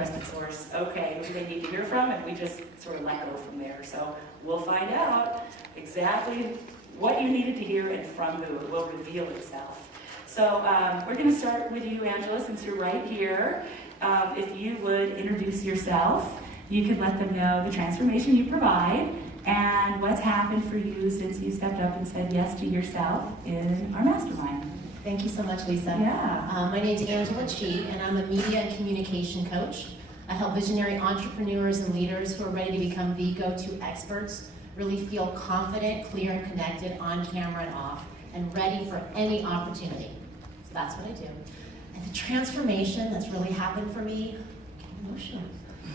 trusted source. Okay, who do they need to hear from? And we just sort of let go from there. So we'll find out exactly what you needed to hear and from who. It will reveal itself. So we're going to start with you, Angela, since you're right here. If you would introduce yourself, you could let them know the transformation you provide and what's happened for you since you stepped up and said yes to yourself in our mastermind. Thank you so much, Lisa. Yeah. My name is Angela Chi, and I'm a media and communication coach. I help visionary entrepreneurs and leaders who are ready to become the go-to experts, really feel confident, clear, and connected on camera and off, and ready for any opportunity. So that's what I do. And the transformation that's really happened for me, I'm getting emotional.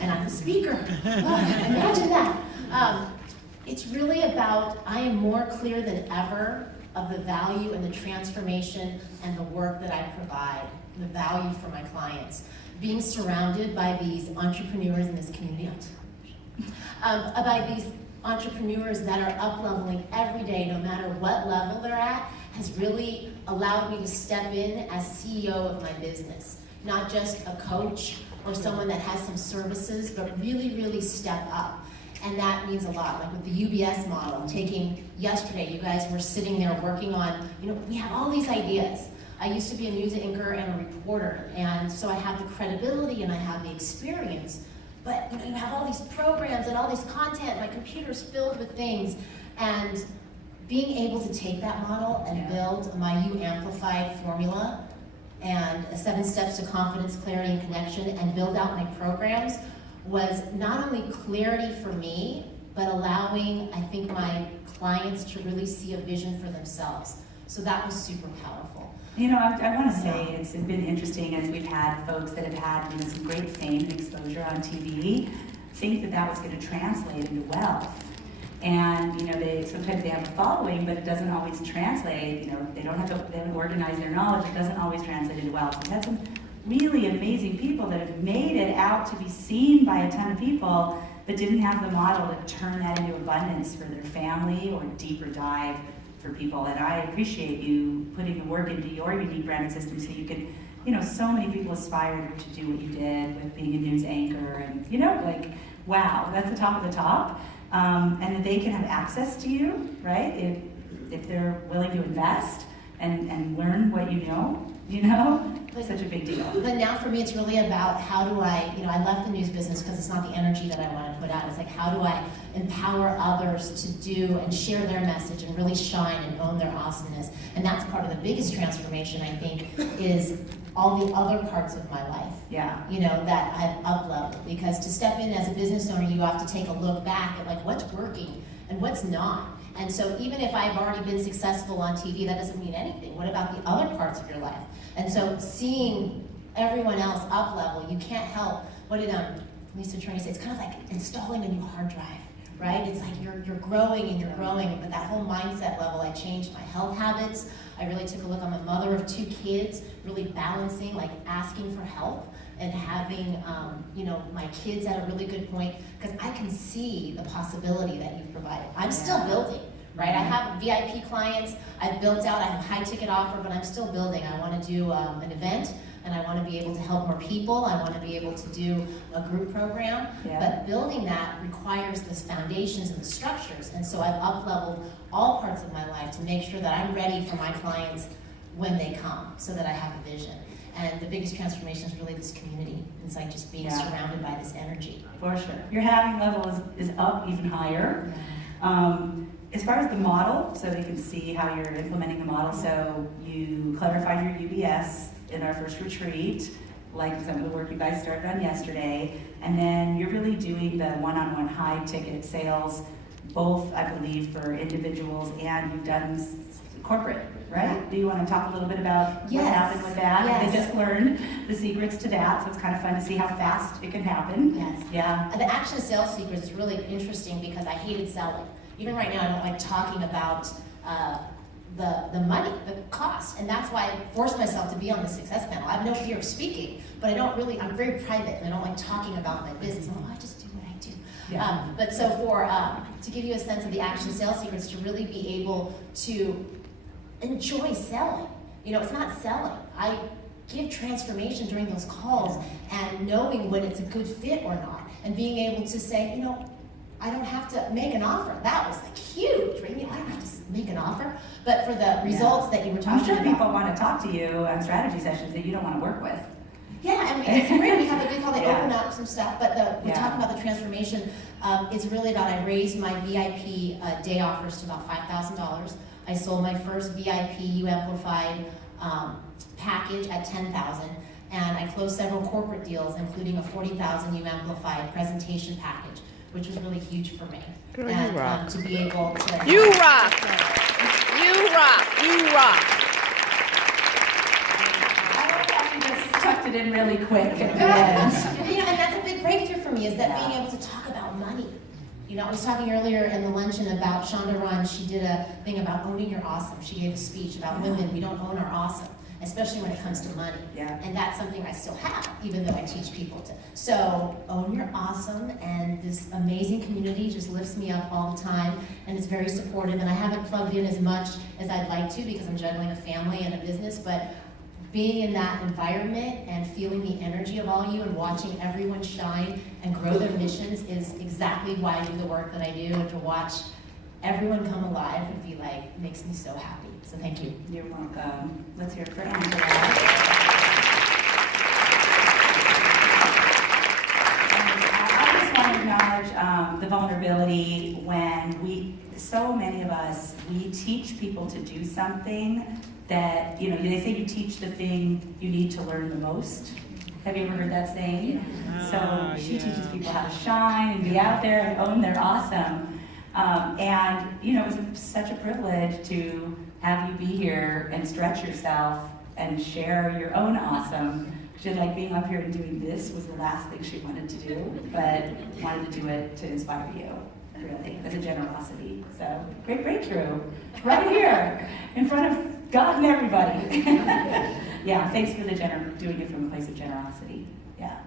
And I'm the speaker. Imagine that. It's really about, I am more clear than ever of the value and the transformation and the work that I provide, the value for my clients. Being surrounded by these entrepreneurs in this community, by these entrepreneurs that are up-leveling every day, no matter what level they're at, has really allowed me to step in as CEO of my business. Not just a coach or someone that has some services, but really, really step up. And that means a lot. Like with the UBS model, yesterday, you guys were sitting there working on, we have all these ideas. I used to be a news anchor and a reporter, and so I have the credibility and I have the experience. But you have all these programs and all this content, my computer's filled with things, and being able to take that model and build my You Amplified formula and 7 steps to confidence, clarity, and connection, and build out my programs was not only clarity for me, but allowing, I think, my clients to really see a vision for themselves. So that was super powerful. I want to say it's been interesting as we've had folks that have had some great fame and exposure on TV think that was going to translate into wealth. And sometimes they have a following, but it doesn't always translate. They haven't organized their knowledge. It doesn't always translate into wealth. We've had some really amazing people that have made it out to be seen by a ton of people, but didn't have the model to turn that into abundance for their family or deeper dive for people. And I appreciate you putting the work into your unique branding system so you can, so many people aspired to do what you did with being a news anchor and, wow, that's the top of the top. And that they can have access to you, right? If they're willing to invest and learn what it's such a big deal. But now for me, it's really about how do I left the news business because it's not the energy that I want to put out. It's like, how do I empower others to do and share their message and really shine and own their awesomeness? And that's part of the biggest transformation, I think, is all the other parts of my life. Yeah. That I've up-leveled. Because to step in as a business owner, you have to take a look back at what's working and what's not. And so even if I've already been successful on TV, that doesn't mean anything. What about the other parts of your life? And so seeing everyone else up level, you can't help. What did Lisa Trini say? It's kind of like installing a new hard drive, right? It's like you're growing and you're growing, but that whole mindset level, I changed my health habits. I really took a look. I'm a mother of 2 kids, really balancing, asking for help and having, my kids at a really good point, because I can see the possibility that you've provided. I'm still building, right? I have VIP clients, I've built out, I have a high ticket offer, but I'm still building. I want to do an event, and I want to be able to help more people. I want to be able to do a group program, but building that requires the foundations and the structures, and so I've up-leveled all parts of my life to make sure that I'm ready for my clients when they come, so that I have a vision. And the biggest transformation is really this community. It's like just being surrounded by this energy. For sure. Your having level is up even higher. As far as the model, so they can see how you're implementing the model, so you clarified your UBS in our first retreat, like some of the work you guys started on yesterday, and then you're really doing the one-on-one high-ticket sales, both, I believe, for individuals, and you've done corporate, right? Do you want to talk a little bit about what happened with that? Yes. They just learned the secrets to that, so it's kind of fun to see how fast it can happen. Yes. Yeah. The action sales secrets is really interesting because I hated selling. Even right now, I don't like talking about the money, the cost, and that's why I forced myself to be on the success panel. I have no fear of speaking, but I'm very private, and I don't like talking about my business. I just do what I do. Yeah. But so to give you a sense of the action sales secrets, to really be able to enjoy selling. It's not selling. give transformation during those calls and knowing when it's a good fit or not, and being able to say, I don't have to make an offer. That was like huge, right? I don't have to make an offer, but for the results that you were talking about. I'm sure people want to talk to you on strategy sessions that you don't want to work with. Yeah, and it's great. We have a good call. They open up some stuff, but we're talking about the transformation. It's really about, I raised my VIP day offers to about $5,000. I sold my first VIP U Amplified package at $10,000, and I closed several corporate deals, including a $40,000 U Amplified presentation package, which was really huge for me. Girl, and you rock. To be able to... You rock! You rock! You rock! Tucked it in really quick at the end. And that's a big breakthrough for me, is that being able to talk about money. I was talking earlier in the luncheon about Shonda Rhimes. She did a thing about owning your awesome. She gave a speech about women. We don't own our awesome, especially when it comes to money. Yeah. And that's something I still have, even though I teach people to. So own your awesome, and this amazing community just lifts me up all the time, and it's very supportive. And I haven't plugged in as much as I'd like to because I'm juggling a family and a business, but being in that environment and feeling the energy of all you and watching everyone shine and grow their missions is exactly why I do the work that I do, and to watch everyone come alive and be like, makes me so happy. So thank you. You're welcome. Let's hear it for Angela. I just want to acknowledge the vulnerability when so many of us, we teach people to do something that, they say you teach the thing you need to learn the most. Have you ever heard that saying? So she teaches people how to shine and be out there and own their awesome. And, it was such a privilege to have you be here and stretch yourself and share your own awesome. She like being up here and doing this was the last thing she wanted to do, but wanted to do it to inspire you, really, as a generosity. So, great breakthrough, right here, in front of God and everybody. Yeah, thanks for doing it from a place of generosity. Yeah.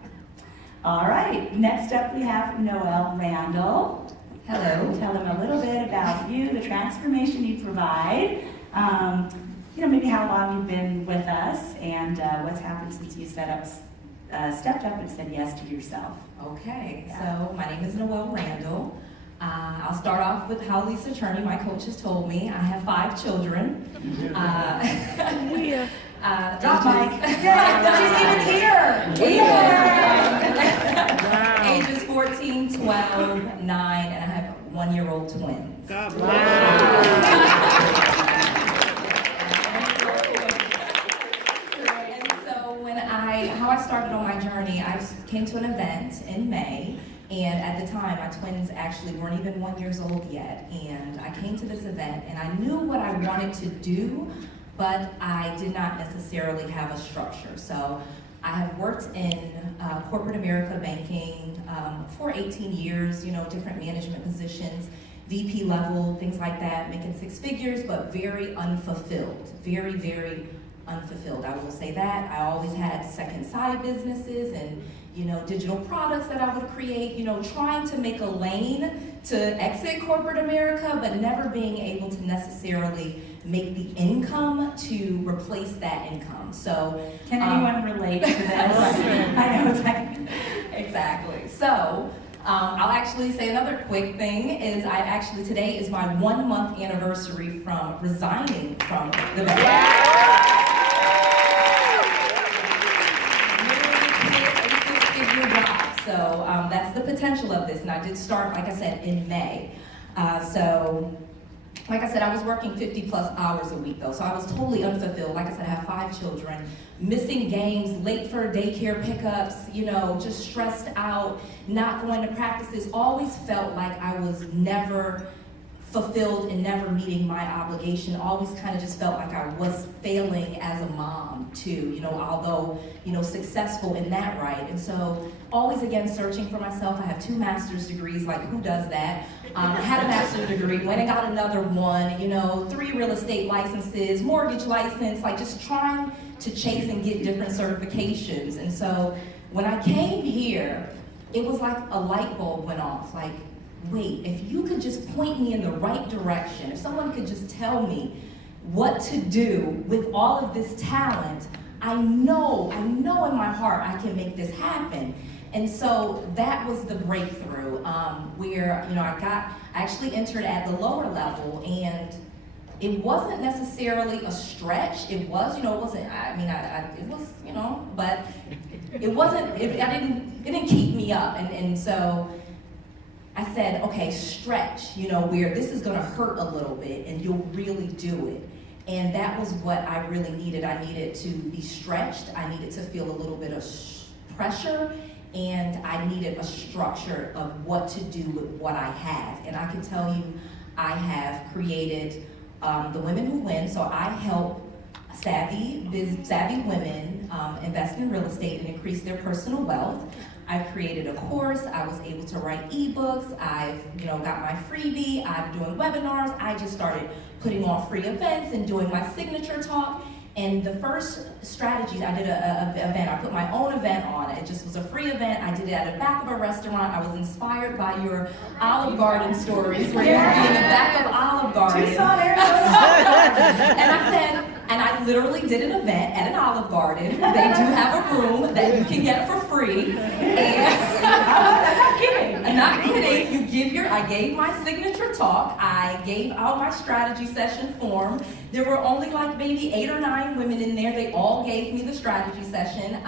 All right, next up we have Noelle Randall. Hello. Tell them a little bit about you, the transformation you provide, maybe how long you've been with us, and what's happened since you stepped up and said yes to yourself. Okay, so my name is Noelle Randall. I'll start off with how Lisa Cherney, my coach, has told me. I have 5 children. Drop mic. Yeah, she's even here. Wow. Ages 14, 12, 9, and I have 1-year-old twins. God bless. And so how I started on my journey, I came to an event in May. And at the time, my twins actually weren't even 1 year old yet. And I came to this event, and I knew what I wanted to do, but I did not necessarily have a structure. So I have worked in corporate America banking for 18 years, different management positions, VP level, things like that, making 6 figures, but very unfulfilled, very, very unfulfilled. I will say that. I always had second side businesses and digital products that I would create, trying to make a lane to exit corporate America, but never being able to necessarily make the income to replace that income. So, can anyone relate to this? I know, exactly. Exactly. So, I'll actually say another quick thing is today is my 1-month anniversary from resigning from the bank. So that's the potential of this, and I did start, like I said, in May. Like I said, I was working 50+ hours a week though, so I was totally unfulfilled. Like I said, I have 5 children, missing games, late for daycare pickups, just stressed out, not going to practices. Always felt like I was never fulfilled and never meeting my obligation. Always kind of just felt like I was failing as a mom too, although, successful in that right. And so always again searching for myself. I have 2 master's degrees, like who does that? I had a master's degree, went and got another one, 3 real estate licenses, mortgage license, like just trying to chase and get different certifications. And so when I came here, it was like a light bulb went off, like, wait, if you could just point me in the right direction, if someone could just tell me what to do with all of this talent, I know in my heart I can make this happen. And so that was the breakthrough, where, you know, I actually entered at the lower level, and it wasn't necessarily a stretch. It was, you know, it wasn't, I mean, it was, you know, but it wasn't, it didn't keep me up. And so I said, okay, stretch, you know, where this is gonna hurt a little bit and you'll really do it. And that was what I really needed. I needed to be stretched. I needed to feel a little bit of pressure, and I needed a structure of what to do with what I have. And I can tell you, I have created the Women Who Win. So I help savvy women invest in real estate and increase their personal wealth. I've created a course. I was able to write ebooks. I've, you know, got my freebie. I'm doing webinars. I just started putting on free events and doing my signature talk. And the first strategy, I did an event. I put my own event on. It just was a free event. I did it at the back of a restaurant. I was inspired by your Olive Garden stories, where you'd be in the back of Olive Garden. Tucson, Arizona. And I said, and I literally did an event at an Olive Garden. They do have a room that you can get for free. And I'm not kidding. I'm not kidding. I gave my signature talk. I gave out my strategy session form. There were only like maybe 8 or 9 women in there. They all gave me the strategy session.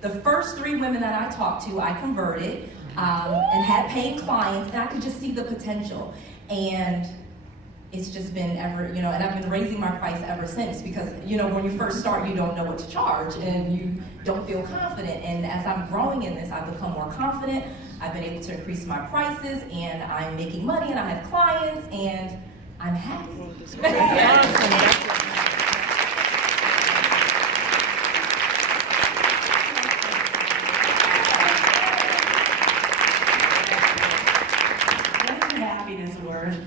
The first 3 women that I talked to, I converted and had paying clients, and I could just see the potential. And it's just been ever, you know, and I've been raising my price ever since, because, you know, when you first start, you don't know what to charge and you don't feel confident. And as I'm growing in this, I've become more confident. I've been able to increase my prices, and I'm making money, and I have clients, and I'm happy. What's your happiness worth?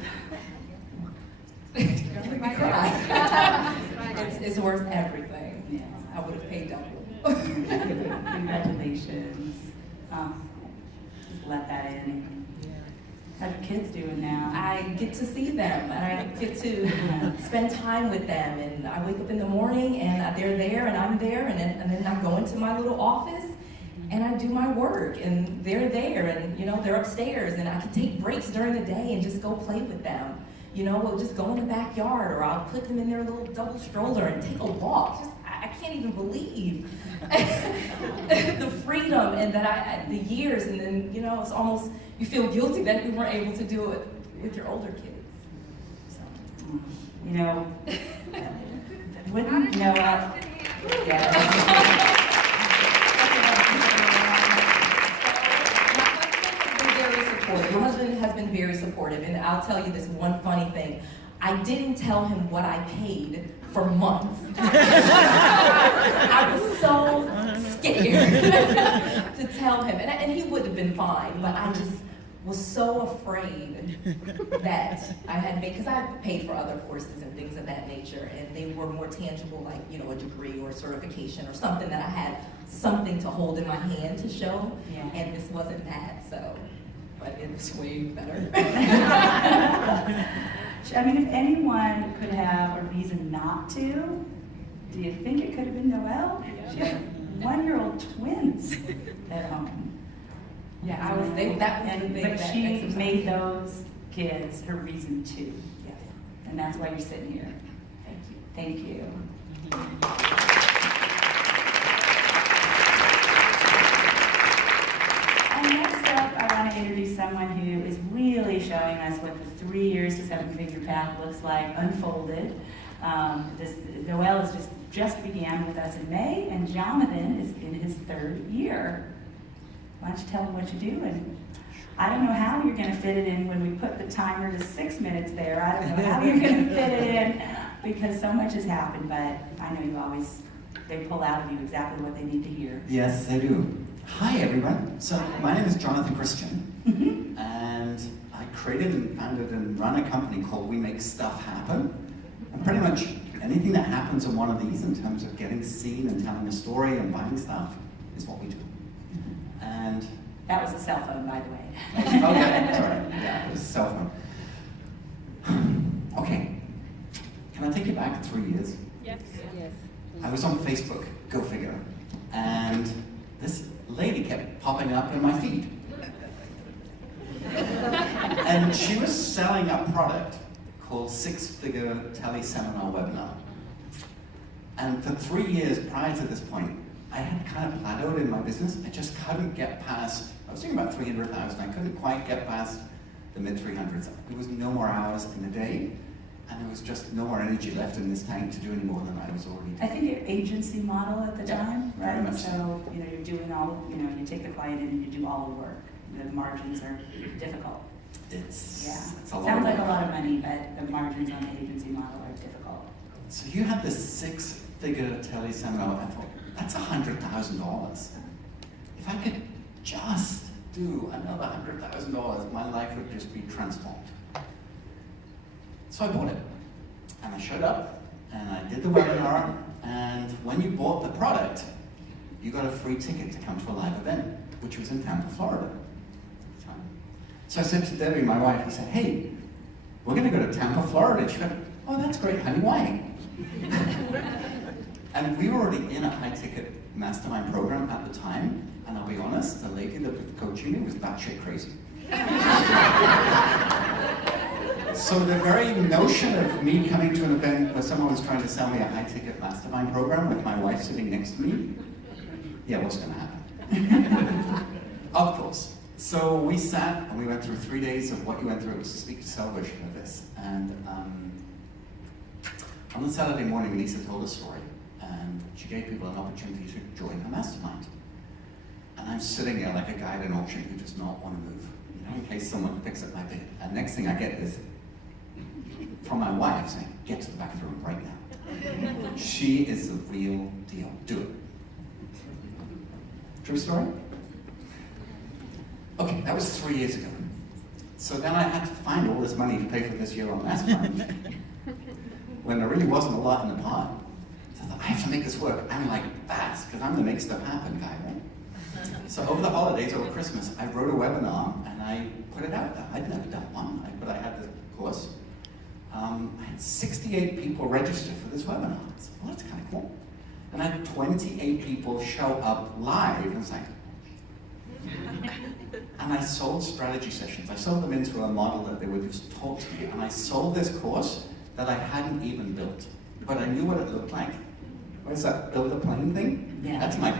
It's worth everything. Yeah. I would have paid double. Congratulations. Just let that in. How's your kids doing now? I get to see them, and I get to spend time with them, and I wake up in the morning and they're there and I'm there, and then I go into my little office and I do my work, and they're there, and, you know, they're upstairs, and I can take breaks during the day and just go play with them. You know, we'll just go in the backyard, or I'll put them in their little double stroller and take a walk. I can't even believe the freedom, and that the years, and then, you know, it's almost, you feel guilty that you weren't able to do it with your older kids. So. You know, wouldn't, you know, yeah. My husband has been very supportive, and I'll tell you this one funny thing. I didn't tell him what I paid for months. I was so scared to tell him, and he would have been fine, but I just was so afraid that I had made, because I paid for other courses and things of that nature, and they were more tangible, like, you know, a degree or a certification or something that I had something to hold in my hand to show, Yeah. and this wasn't that, so. But it was way better. I mean, if anyone could have a reason not to, do you think it could have been Noelle? She has 1-year-old twins at home. Yeah, I was. That was the thing. But she made those kids her reason to. Yes. And that's why you're sitting here. Thank you. Thank you. And next up, I want to introduce someone who is really showing us what the 3 years to 7-figure path looks like unfolded. Noelle has just began with us in May, and Jonathan is in his 3rd year. Why don't you tell him what you do? And I don't know how you're going to fit it in when we put the timer to 6 minutes there. I don't know how you're going to fit it in, because so much has happened, but I know they pull out of you exactly what they need to hear. Yes, they do. Hi, everyone. So my name is Jonathan Christian, and I created and founded and run a company called We Make Stuff Happen. And pretty much anything that happens in one of these in terms of getting seen and telling a story and buying stuff is what we do. And That was a cell phone, by the way. okay, sorry. Yeah, it was a cell phone. Okay. Can I take you back 3 years? Yes. Yes. I was on Facebook, go figure, and this lady kept popping up in my feed. And she was selling a product called Six-Figure Teleseminar Webinar. And for 3 years prior to this point, I had kind of plateaued in my business. I just couldn't get past, I was doing about 300,000. I couldn't quite get past the mid-300s. There was no more hours in the day, and there was just no more energy left in this tank to do any more than I was already doing. I think your agency model at the time, very right? much So, you know, you're doing all, you know, you take the client in and you do all the work. You know, the margins are difficult. It's Yeah. a lot. Sounds like a lot of money, but the margins on the agency model are difficult. So you had this six-figure teleseminar. I thought, that's $100,000. If I could just do another $100,000, my life would just be transformed. So I bought it, and I showed up, and I did the webinar, and when you bought the product, you got a free ticket to come to a live event, which was in Tampa, Florida. So I said to Debbie, my wife, I said, hey, we're going to go to Tampa, Florida. And she went, oh, that's great, honey, why? And we were already in a high-ticket mastermind program at the time, and I'll be honest, the lady that was coaching me was batshit crazy. So the very notion of me coming to an event where someone was trying to sell me a high-ticket mastermind program with my wife sitting next to me, yeah, what's going to happen? Of course. So we sat and we went through 3 days of what you went through. It was to speak to Selvich of this. And on the Saturday morning, Lisa told a story, and she gave people an opportunity to join her mastermind. And I'm sitting there like a guy at an auction who does not want to move, you know, in case someone picks up my bid. And next thing I get is from my wife saying, get to the back of the room right now. She is the real deal. Do it. True story? Okay, that was 3 years ago. So then I had to find all this money to pay for this year on mastermind when there really wasn't a lot in the pot. So I thought, I have to make this work. I'm like fast, because I'm the make stuff happen guy, right? So over the holidays, over Christmas, I wrote a webinar and I put it out there. I'd never done one, but I had this course. I had 68 people register for this webinar. I said, well, that's kind of cool. And I had 28 people show up live, and it's like, and I sold strategy sessions. I sold them into a model that they would just talk to me. And I sold this course that I hadn't even built, but I knew what it looked like. What is that, build a plane thing? Yeah. That's my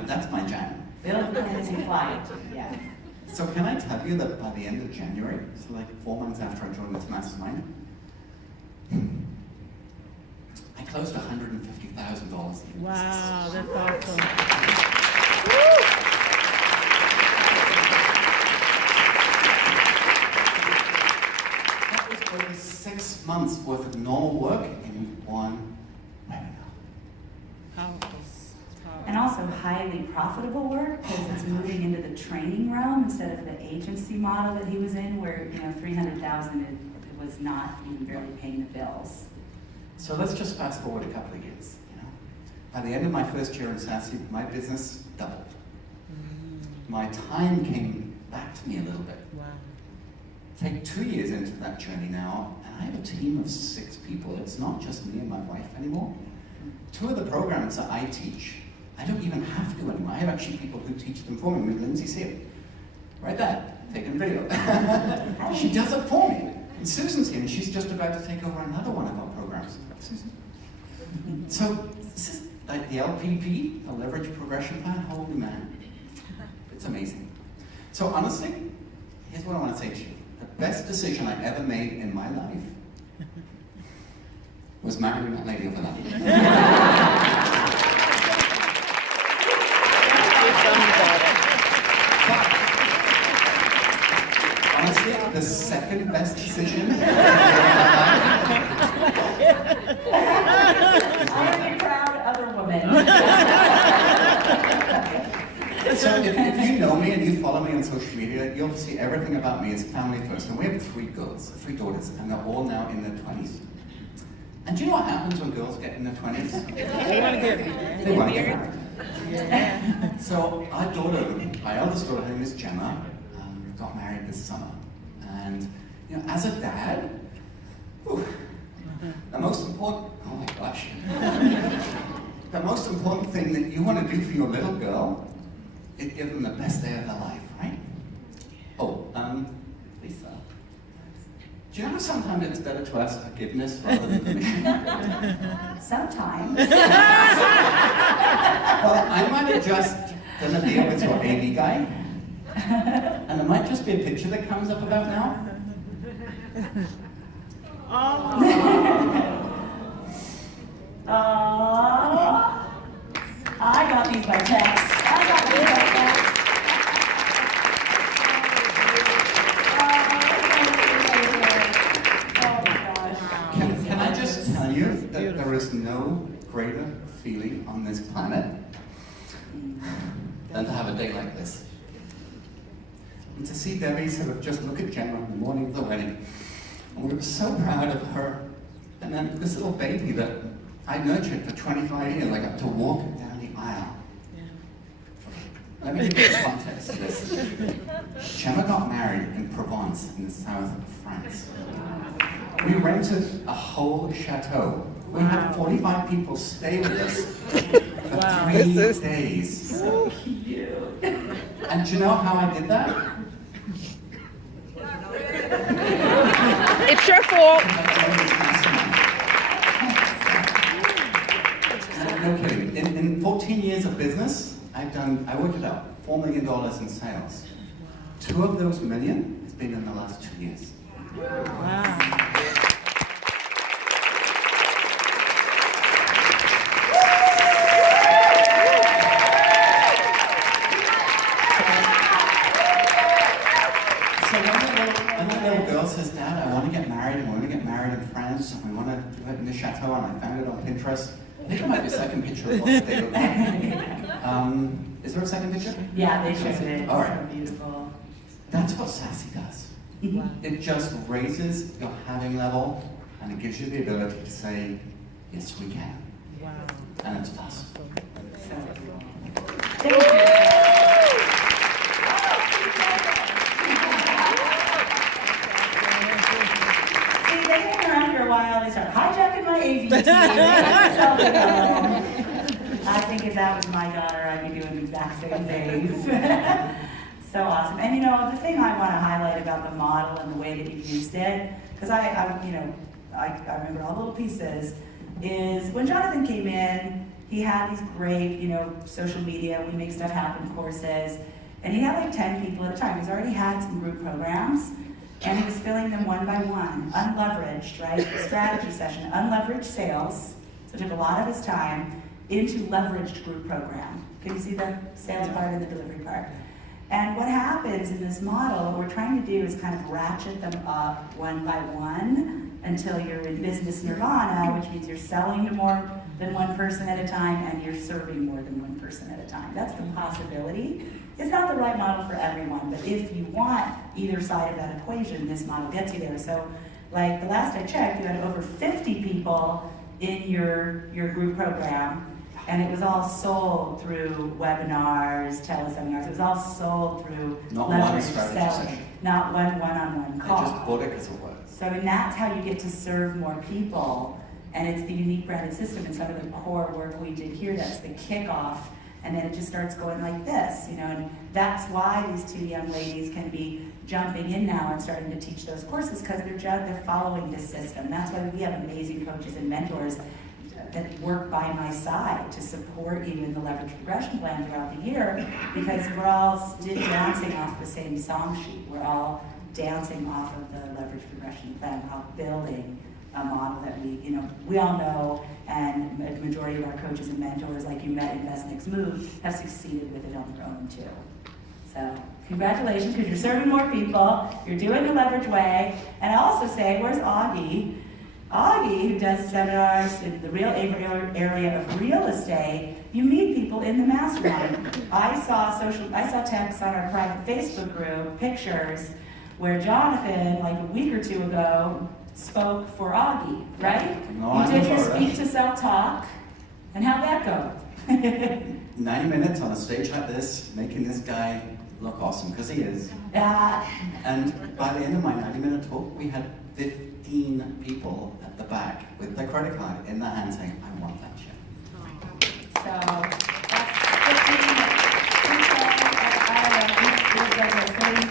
jam. Build a plane as you fly. Yeah. So can I tell you that by the end of January, so like 4 months after I joined this mastermind, I closed $150,000. Wow, that's awesome. That was over 6 months worth of normal work in one webinar. Powerful. And also highly profitable work, because it's moving into the training realm instead of the agency model that he was in, where, you know, 300,000 was not even barely paying the bills. So let's just fast forward a couple of years. You know, by the end of my first year in Sassy, my business doubled. My time came back to me a little bit. Wow. Take 2 years into that journey now, and I have a team of 6 people. It's not just me and my wife anymore. 2 of the programs that I teach, I don't even have to anymore. I have actually people who teach them for me. Lindsay's here. Right there, taking video. She does it for me. And Susan's here, and she's just about to take over another one of our programs. Susan. So this is like the LPP, the Leverage Progression Plan. Holy man. It's amazing. So honestly, here's what I want to say to you. The best decision I ever made in my life was marrying that lady over there. Honestly, the second best decision. I'm a proud other woman. So if you know me and you follow me on social media, you'll see everything about me is family first. And we have 3 girls, 3 daughters, and they're all now in their 20s. And do you know what happens when girls get in their 20s? They want to get married. They want to get married. Yeah. So our daughter, my eldest daughter, her name is Gemma, got married this summer. And you know, as a dad, the most important, oh my gosh, the most important thing that you want to do for your little girl is give them the best day of their life, right? Oh, Lisa, do you know sometimes it's better to ask forgiveness rather than permission? Sometimes. Well, I might have just done a deal with your AV guy, and there might just be a picture that comes up about now. I got these by text. Oh my gosh. Can I just tell you that there is no greater feeling on this planet than to have a day like this. And to see Debbie sort of just look at Gemma on the morning of the wedding. And we were so proud of her. And then this little baby that I nurtured for 25 years, I got to walk her down the aisle. Let me give you the context of this. Gemma got married in Provence, in the south of France. We rented a whole chateau. We had 45 people stay with us for 3 days. So cute. And do you know how I did that? It's your fault. No kidding. In 14 years of business, I worked it out, $4 million in sales. 2 of those million has been in the last 2 years. Wow. Says, Dad, I want to get married, and we want to get married in France, and we want to do it in the chateau, and I found it on Pinterest. I think there might be a second picture of what they look like. Is there a second picture? Yeah, they showed it. It's All right. so beautiful. That's what Sassy does. It just raises your having level, and it gives you the ability to say, yes, we can. Wow. And it's us. So cool. Thank you. See, they hang around for a while, they start hijacking my AV team. I think if that was my daughter, I'd be doing the exact same things. So awesome. And you know, the thing I want to highlight about the model and the way that you've used it, because I remember all the little pieces, is when Jonathan came in, he had these great, social media, we make stuff happen courses, and he had like 10 people at a time. He's already had some group programs, and he was filling them one by one, unleveraged, right? Strategy session, unleveraged sales, so it took a lot of his time, into leveraged group program. Can you see the sales part and the delivery part? And what happens in this model, what we're trying to do is kind of ratchet them up one by one until you're in business nirvana, which means you're selling to more than one person at a time and you're serving more than one person at a time. That's the possibility. It's not the right model for everyone, but if you want either side of that equation, this model gets you there. So, like the last I checked, you had over 50 people in your group program, and it was all sold through webinars, teleseminars. It was all sold through Not one leverage strategy selling, session. not one-on-one call. They just bought it because it was. So, and that's how you get to serve more people, and it's the unique branded system and some of the core work we did here. That's the kickoff, and then it just starts going like this, and that's why these 2 young ladies can be jumping in now and starting to teach those courses, because they're following this system. That's why we have amazing coaches and mentors that work by my side to support you in the leverage progression plan throughout the year, because we're all dancing off the same song sheet. We're all dancing off of the leverage progression plan. We're all building a model that we all know, and the majority of our coaches and mentors, like you met in Best Next Move, have succeeded with it on their own too. So congratulations, because you're serving more people, you're doing it the leverage way, and I also say, where's Augie? Augie, who does seminars in the real area of real estate, you meet people in the mastermind. I saw texts on our private Facebook group, pictures, where Jonathan, like a week or 2 ago, spoke for Augie, right? No, You did your speak to sell talk, and how'd that go? 90 minutes on a stage like this, making this guy look awesome, because he is. And by the end of my 90-minute talk, we had 15 people at the back with their credit card in their hand saying, I want that shit. So that's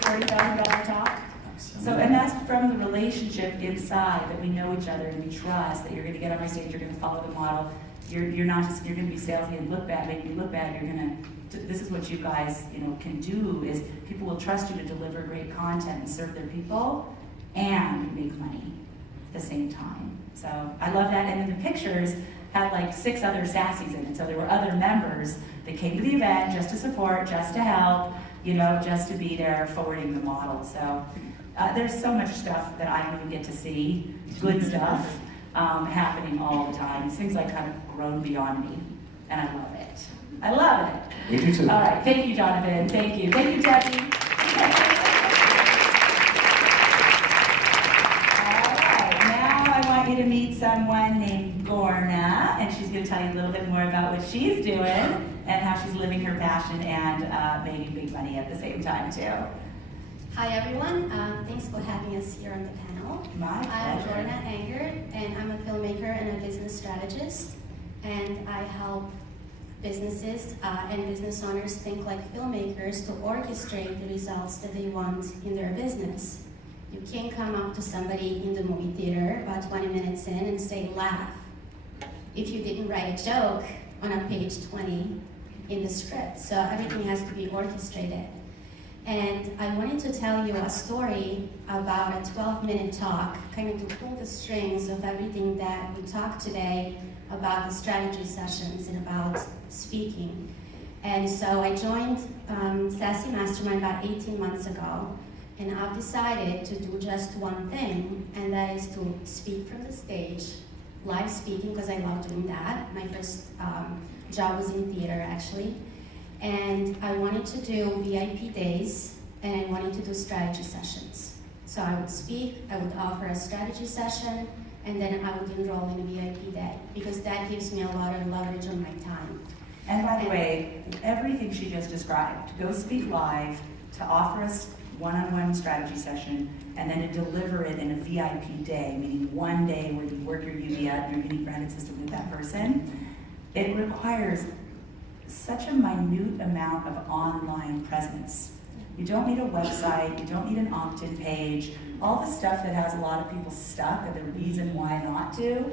$40,000 talk. So, and that's from the relationship inside, that we know each other and we trust, that you're gonna get on my stage, you're gonna follow the model. You're not just, you're gonna be salesy and look bad, make me look bad, you're gonna, this is what you guys, can do, is people will trust you to deliver great content and serve their people and make money at the same time. So I love that, and then the pictures had like 6 other Sassies in it, so there were other members that came to the event just to support, just to help, just to be there forwarding the model. So there's so much stuff that I don't even get to see, good stuff, happening all the time. These things like kind of grown beyond me, and I love it. I love it. We do too. All right, thank you, Jonathan. Thank you, Debbie. All right, now I want you to meet someone named Gorna, and she's going to tell you a little bit more about what she's doing and how she's living her passion and making big money at the same time too. Hi everyone, thanks for having us here on the panel. My I'm pleasure. Gorna Anger, and I'm a filmmaker and a business strategist, and I help businesses and business owners think like filmmakers to orchestrate the results that they want in their business. You can't come up to somebody in the movie theater about 20 minutes in and say, laugh, if you didn't write a joke on a page 20 in the script. So everything has to be orchestrated. And I wanted to tell you a story about a 12-minute talk, kind of to pull the strings of everything that we talked today about the strategy sessions and about speaking. And so I joined Sassy Mastermind about 18 months ago, and I've decided to do just one thing, and that is to speak from the stage, live speaking, because I love doing that. My first job was in theater, actually. And I wanted to do VIP days, and I wanted to do strategy sessions. So I would speak, I would offer a strategy session, and then I would enroll in a VIP day, because that gives me a lot of leverage on my time. And by the way, everything she just described, to go speak live, to offer us one-on-one strategy session, and then to deliver it in a VIP day, meaning one day where you work your UBS, your unique branded system with that person, it requires such a minute amount of online presence. You don't need a website, you don't need an opt-in page, all the stuff that has a lot of people stuck and the reason why not to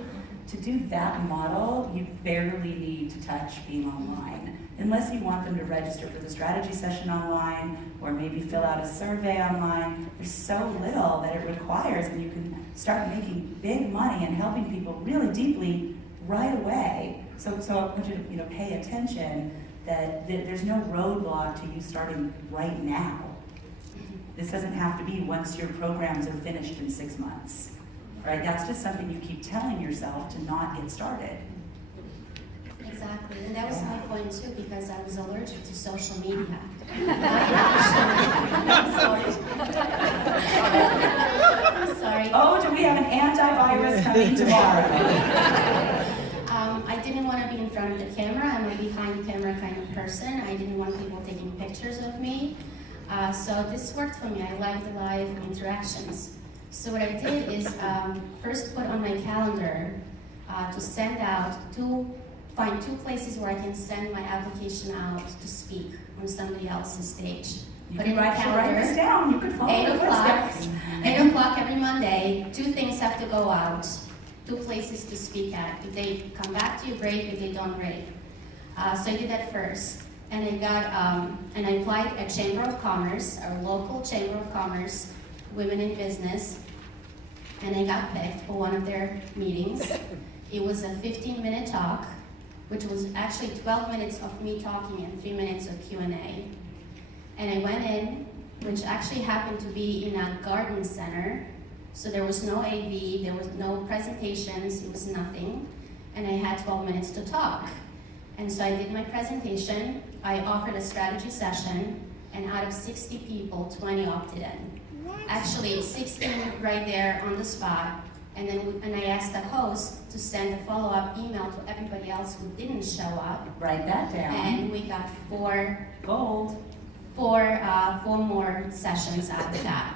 do that model, you barely need to touch being online. Unless you want them to register for the strategy session online, or maybe fill out a survey online, there's so little that it requires, and you can start making big money and helping people really deeply right away. So I want you to pay attention that there's no roadblock to you starting right now. This doesn't have to be once your programs are finished in 6 months, right? That's just something you keep telling yourself to not get started. Exactly, and that was my point too, because I was allergic to social media. I'm sorry. Oh, do we have an antivirus coming tomorrow? I didn't want to be in front of the camera. I'm a behind camera kind of person. I didn't want people taking pictures of me. So this worked for me. I like the live interactions. So what I did is first put on my calendar to send out find 2 places where I can send my application out to speak on somebody else's stage. You But can in my write calendar, this down. You could follow 8 the o'clock, footsteps. 8 o'clock every Monday, 2 things have to go out, 2 places to speak at. If they come back to you, great. If they don't, great. So I did that first. And I got, and I applied at Chamber of Commerce, our local Chamber of Commerce, Women in Business, and I got picked for one of their meetings. It was a 15-minute talk, which was actually 12 minutes of me talking and 3 minutes of Q&A. And I went in, which actually happened to be in a garden center, so there was no AV, there was no presentations, it was nothing, and I had 12 minutes to talk. And so I did my presentation, I offered a strategy session, and out of 60 people, 20 opted in. Actually, 16 right there on the spot, and I asked the host to send a follow-up email to everybody else who didn't show up. Write that down. And we got 4 Gold. more sessions out of that.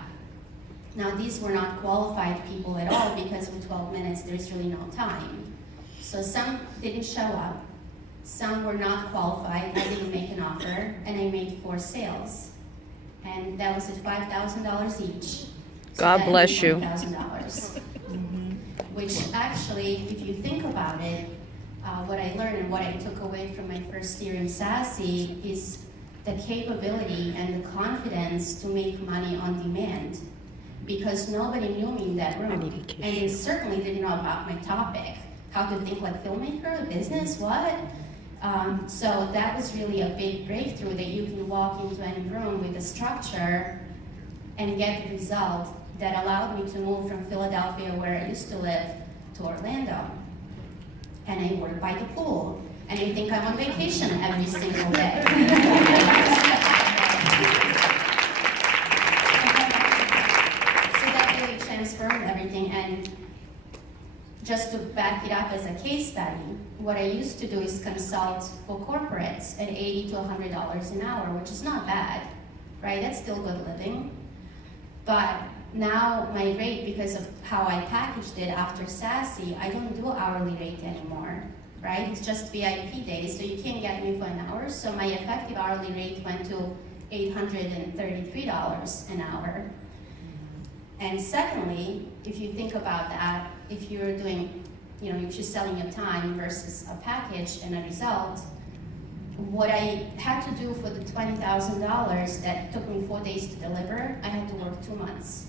Now, these were not qualified people at all, because with 12 minutes, there's really no time. So some didn't show up, Some were not qualified, I didn't make an offer, and I made 4 sales. And that was at $5,000 each. So God that bless made you. $20,000. Which actually, if you think about it, what I learned and what I took away from my first year in Sassy is the capability and the confidence to make money on demand. Because nobody knew me in that room. And they certainly didn't know about my topic. How to think like filmmaker, business, what? So that was really a big breakthrough, that you can walk into any room with a structure and get the result that allowed me to move from Philadelphia, where I used to live, to Orlando. And I work by the pool. And I think I'm on vacation every single day. So that really transformed everything. And just to back it up as a case study, what I used to do is consult for corporates at $80 to $100 an hour, which is not bad, right? That's still good living. But now my rate, because of how I packaged it after Sassy, I don't do hourly rate anymore, right? It's just VIP days, so you can't get me for an hour. So my effective hourly rate went to $833 an hour. And secondly, if you think about that, if you're doing, if you're selling your time versus a package and a result, what I had to do for the $20,000 that took me 4 days to deliver, I had to work 2 months,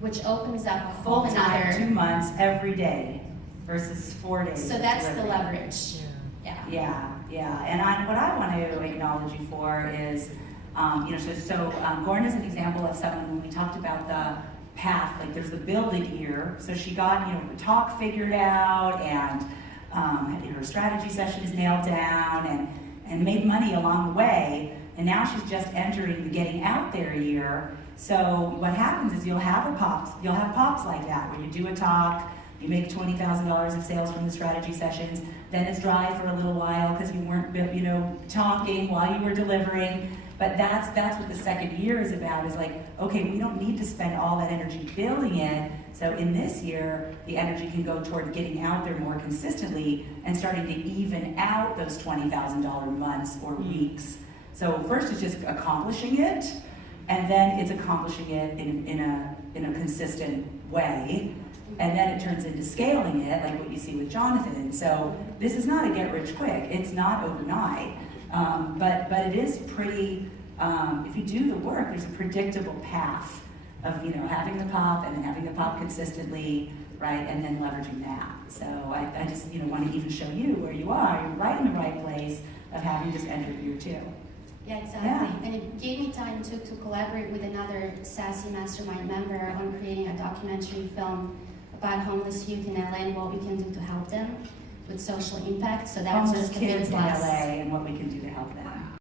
which opens up a whole Full time, another. 2 months, every day, versus 4 days. So that's the delivery. leverage. Yeah. Yeah. And what I want to acknowledge you for is, Gordon is an example of someone, when we talked about the path, like there's the build it year, so she got, her talk figured out, and her strategy sessions nailed down, and made money along the way, and now she's just entering the getting out there year. So what happens is you'll have pops like that, where you do a talk, you make $20,000 of sales from the strategy sessions, then it's dry for a little while because you weren't, talking while you were delivering. But that's what the second year is about, is like, okay, we don't need to spend all that energy building it. So in this year, the energy can go toward getting out there more consistently and starting to even out those $20,000 months or weeks. So first it's just accomplishing it, and then it's accomplishing it in a consistent way. And then it turns into scaling it, like what you see with Jonathan. So this is not a get rich quick. It's not overnight. But it is pretty, if you do the work, there's a predictable path of, having the pop and then having the pop consistently, right? And then leveraging that. So I just, want to even show you where you are. You're right in the right place of having just entered year 2. Yeah, exactly. Yeah. And it gave me time to collaborate with another Sassy Mastermind member on creating a documentary film about homeless youth in LA and what we can do to help them with social impact. So that was Homeless just a big kids in plus. LA and what we can do to help them.